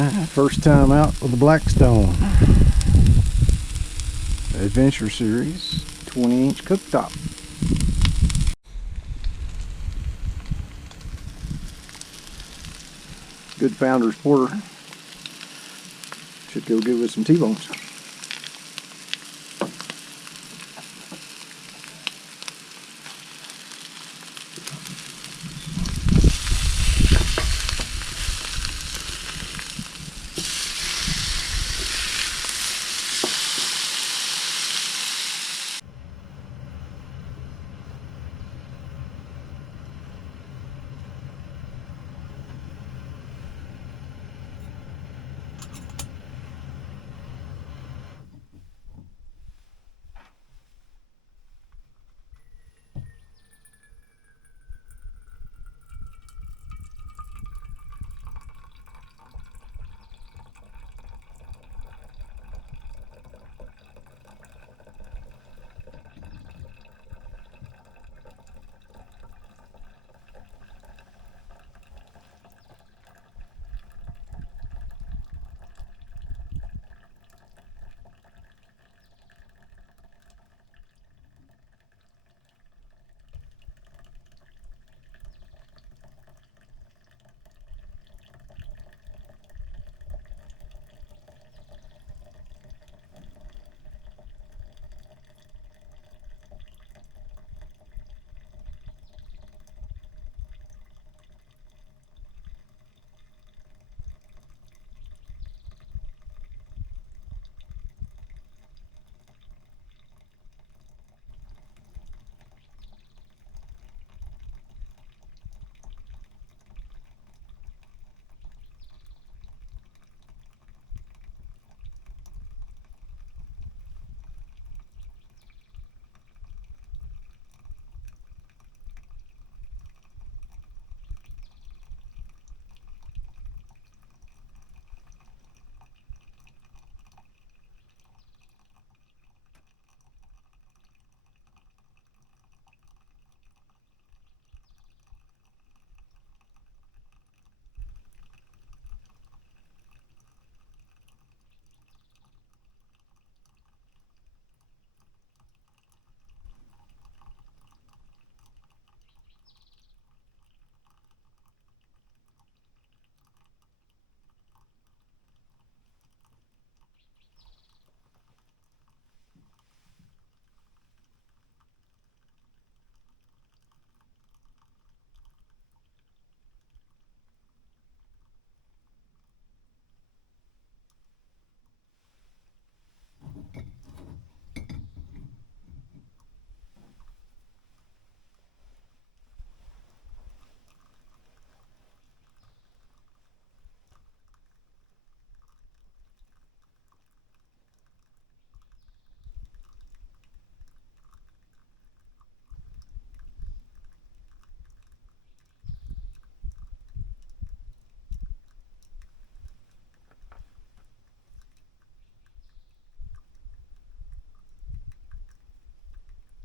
First time out with the Blackstone Adventure Series 20-inch cooktop. Good Founder's Porter. Should go good with some T-bones.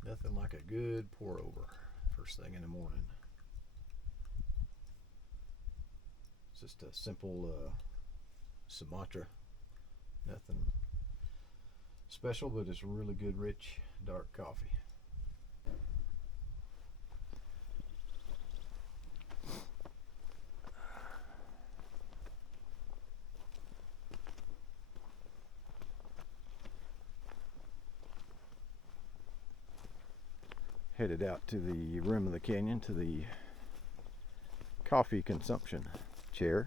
Nothing like a good pour over first thing in the morning. It's just a simple Sumatra. Nothing special, but it's really good, rich, dark coffee. Headed out to the rim of the canyon to the coffee consumption chair.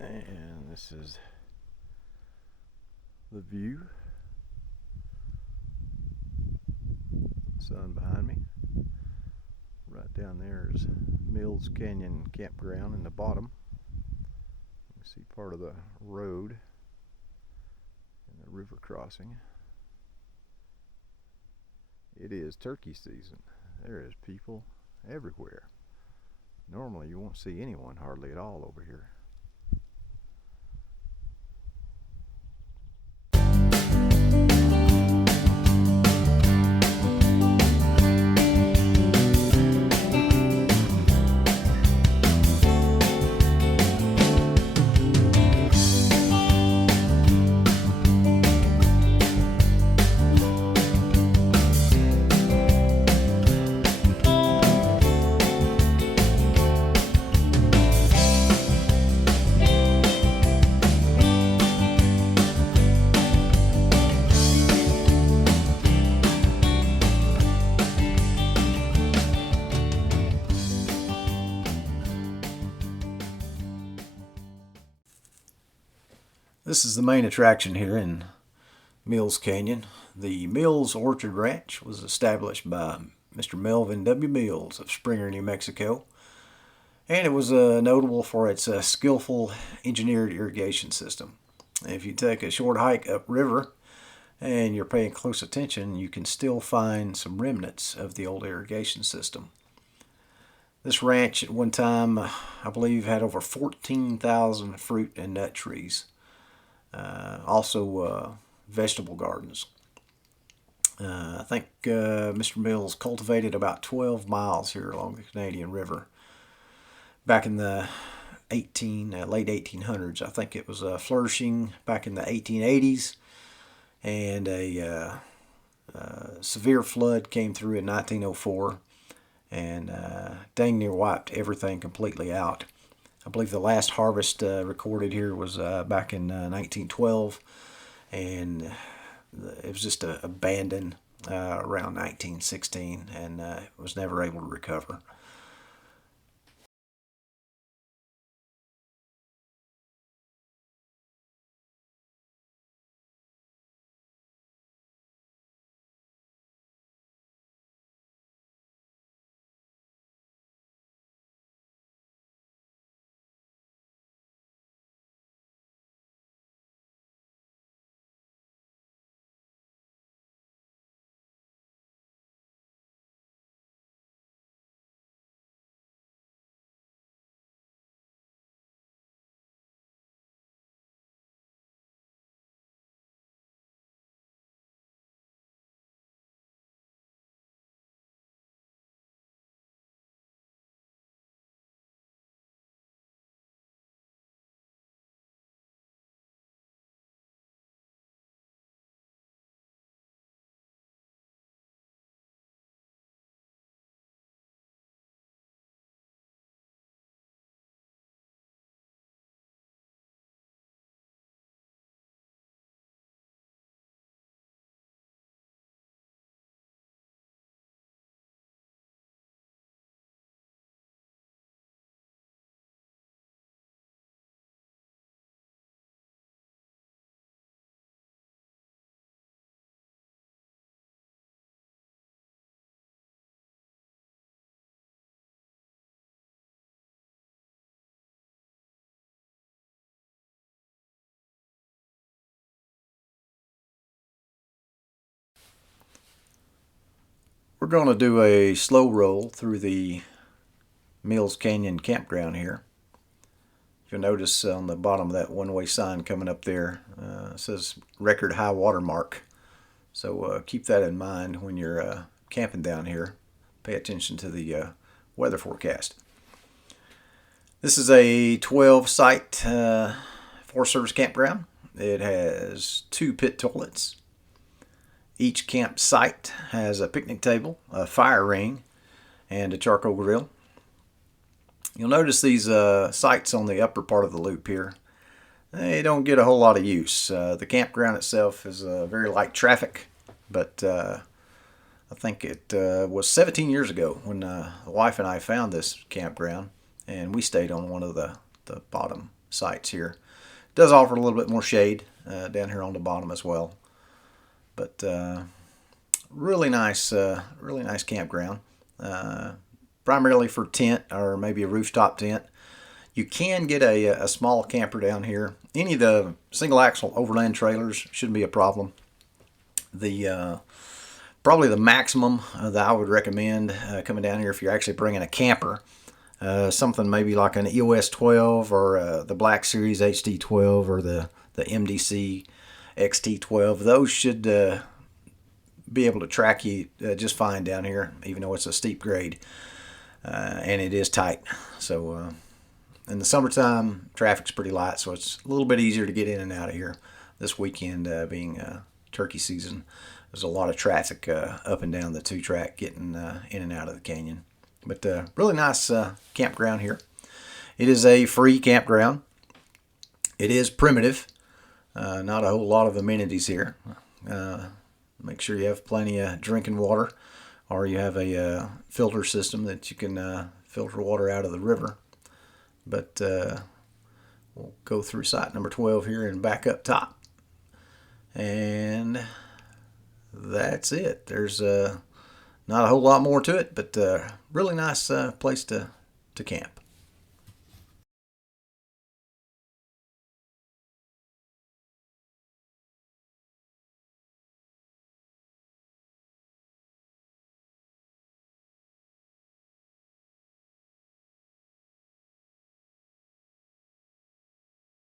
And this is the view. Sun behind me. Right down there is Mills Canyon Campground in the bottom. You can see part of the road and the river crossing. It is turkey season. There is people everywhere. Normally you won't see anyone hardly at all over here. This is the main attraction here in Mills Canyon. The Mills Orchard Ranch was established by Mr. Melvin W. Mills of Springer, New Mexico, and it was notable for its skillful engineered irrigation system. If you take a short hike upriver and you're paying close attention, you can still find some remnants of the old irrigation system. This ranch at one time, I believe, had over 14,000 fruit and nut trees. Also vegetable gardens. I think Mr. Mills cultivated about 12 miles here along the Canadian River. Back in the late 1800s, I think it was flourishing back in the 1880s, and a severe flood came through in 1904 and dang near wiped everything completely out. I believe the last harvest recorded here was back in 1912, and it was just abandoned around 1916, and was never able to recover. We're going to do a slow roll through the Mills Canyon Campground here. If you'll notice on the bottom of that one-way sign coming up there, it says record high water mark. So keep that in mind when you're camping down here. Pay attention to the weather forecast. This is a 12-site Forest Service campground. It has 2 pit toilets. Each campsite has a picnic table, a fire ring, and a charcoal grill. You'll notice these sites on the upper part of the loop here. They don't get a whole lot of use. The campground itself is very light traffic, but I think it was 17 years ago when the wife and I found this campground, and we stayed on one of the bottom sites here. It does offer a little bit more shade down here on the bottom as well. But really nice campground. Primarily for tent or maybe a rooftop tent. You can get a small camper down here. Any of the single axle overland trailers shouldn't be a problem. The probably the maximum that I would recommend coming down here if you're actually bringing a camper something maybe like an EOS 12 or the Black Series HD12 or the MDC XT12. Those should be able to track you just fine down here, even though it's a steep grade and it is tight. So in the summertime, traffic's pretty light, so it's a little bit easier to get in and out of here. This weekend being turkey season, there's a lot of traffic up and down the 2-track getting in and out of the canyon. But really nice campground here. It is a free campground. It is primitive. Not a whole lot of amenities here. Make sure you have plenty of drinking water, or you have a filter system that you can filter water out of the river. But we'll go through site number 12 here and back up top. And that's it. There's not a whole lot more to it, but really nice place to camp.